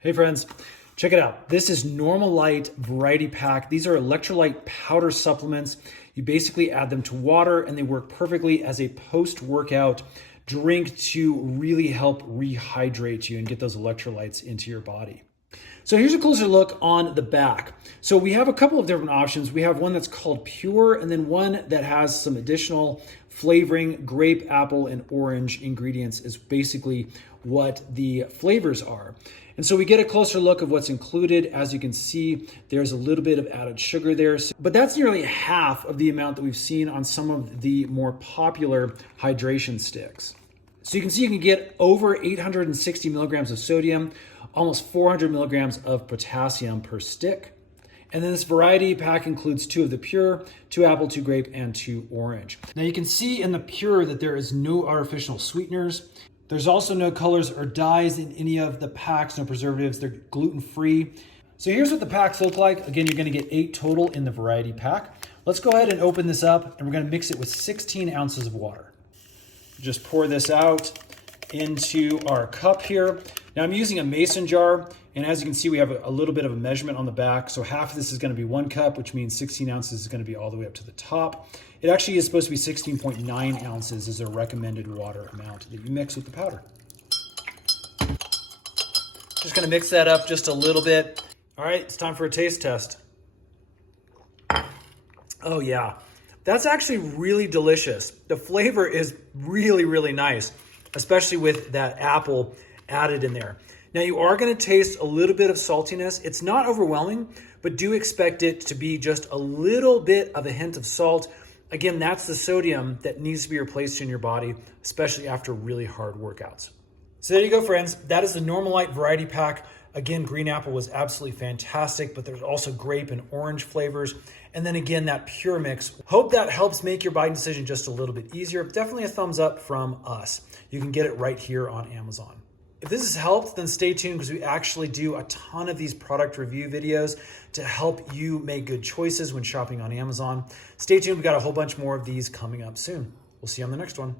Hey friends, check it out. This is NormaLyte Variety Pack. These are electrolyte powder supplements. You basically add them to water and they work perfectly as a post-workout drink to really help rehydrate you and get those electrolytes into your body. So here's a closer look on the back. So we have a couple of different options. We have one that's called Pure and then one that has some additional flavoring. Grape, apple, and orange ingredients is basically what the flavors are. And so we get a closer look of what's included. As you can see, there's a little bit of added sugar there, but that's nearly half of the amount that we've seen on some of the more popular hydration sticks. So you can see you can get over 860 milligrams of sodium, almost 400 milligrams of potassium per stick. And then this variety pack includes 2 of the Pure, 2 apple, 2 grape, and 2 orange. Now you can see in the Pure that there is no artificial sweeteners. There's also no colors or dyes in any of the packs, no preservatives. They're gluten-free. So here's what the packs look like. Again, you're gonna get 8 total in the variety pack. Let's go ahead and open this up and we're gonna mix it with 16 ounces of water. Just pour this out into our cup here. Now I'm using a mason jar, and as you can see, we have a little bit of a measurement on the back. So half of this is gonna be 1 cup, which means 16 ounces is gonna be all the way up to the top. It actually is supposed to be 16.9 ounces is a recommended water amount that you mix with the powder. Just gonna mix that up just a little bit. All right, it's time for a taste test. Oh yeah, that's actually really delicious. The flavor is really, really nice, especially with that apple added in there. Now you are gonna taste a little bit of saltiness. It's not overwhelming, but do expect it to be just a little bit of a hint of salt. Again, that's the sodium that needs to be replaced in your body, especially after really hard workouts. So there you go, friends. That is the NormaLyte Variety Pack. Again, green apple was absolutely fantastic, but there's also grape and orange flavors. And then again, that Pure mix. Hope that helps make your buying decision just a little bit easier. Definitely a thumbs up from us. You can get it right here on Amazon. If this has helped, then stay tuned because we actually do a ton of these product review videos to help you make good choices when shopping on Amazon. Stay tuned. We've got a whole bunch more of these coming up soon. We'll see you on the next one.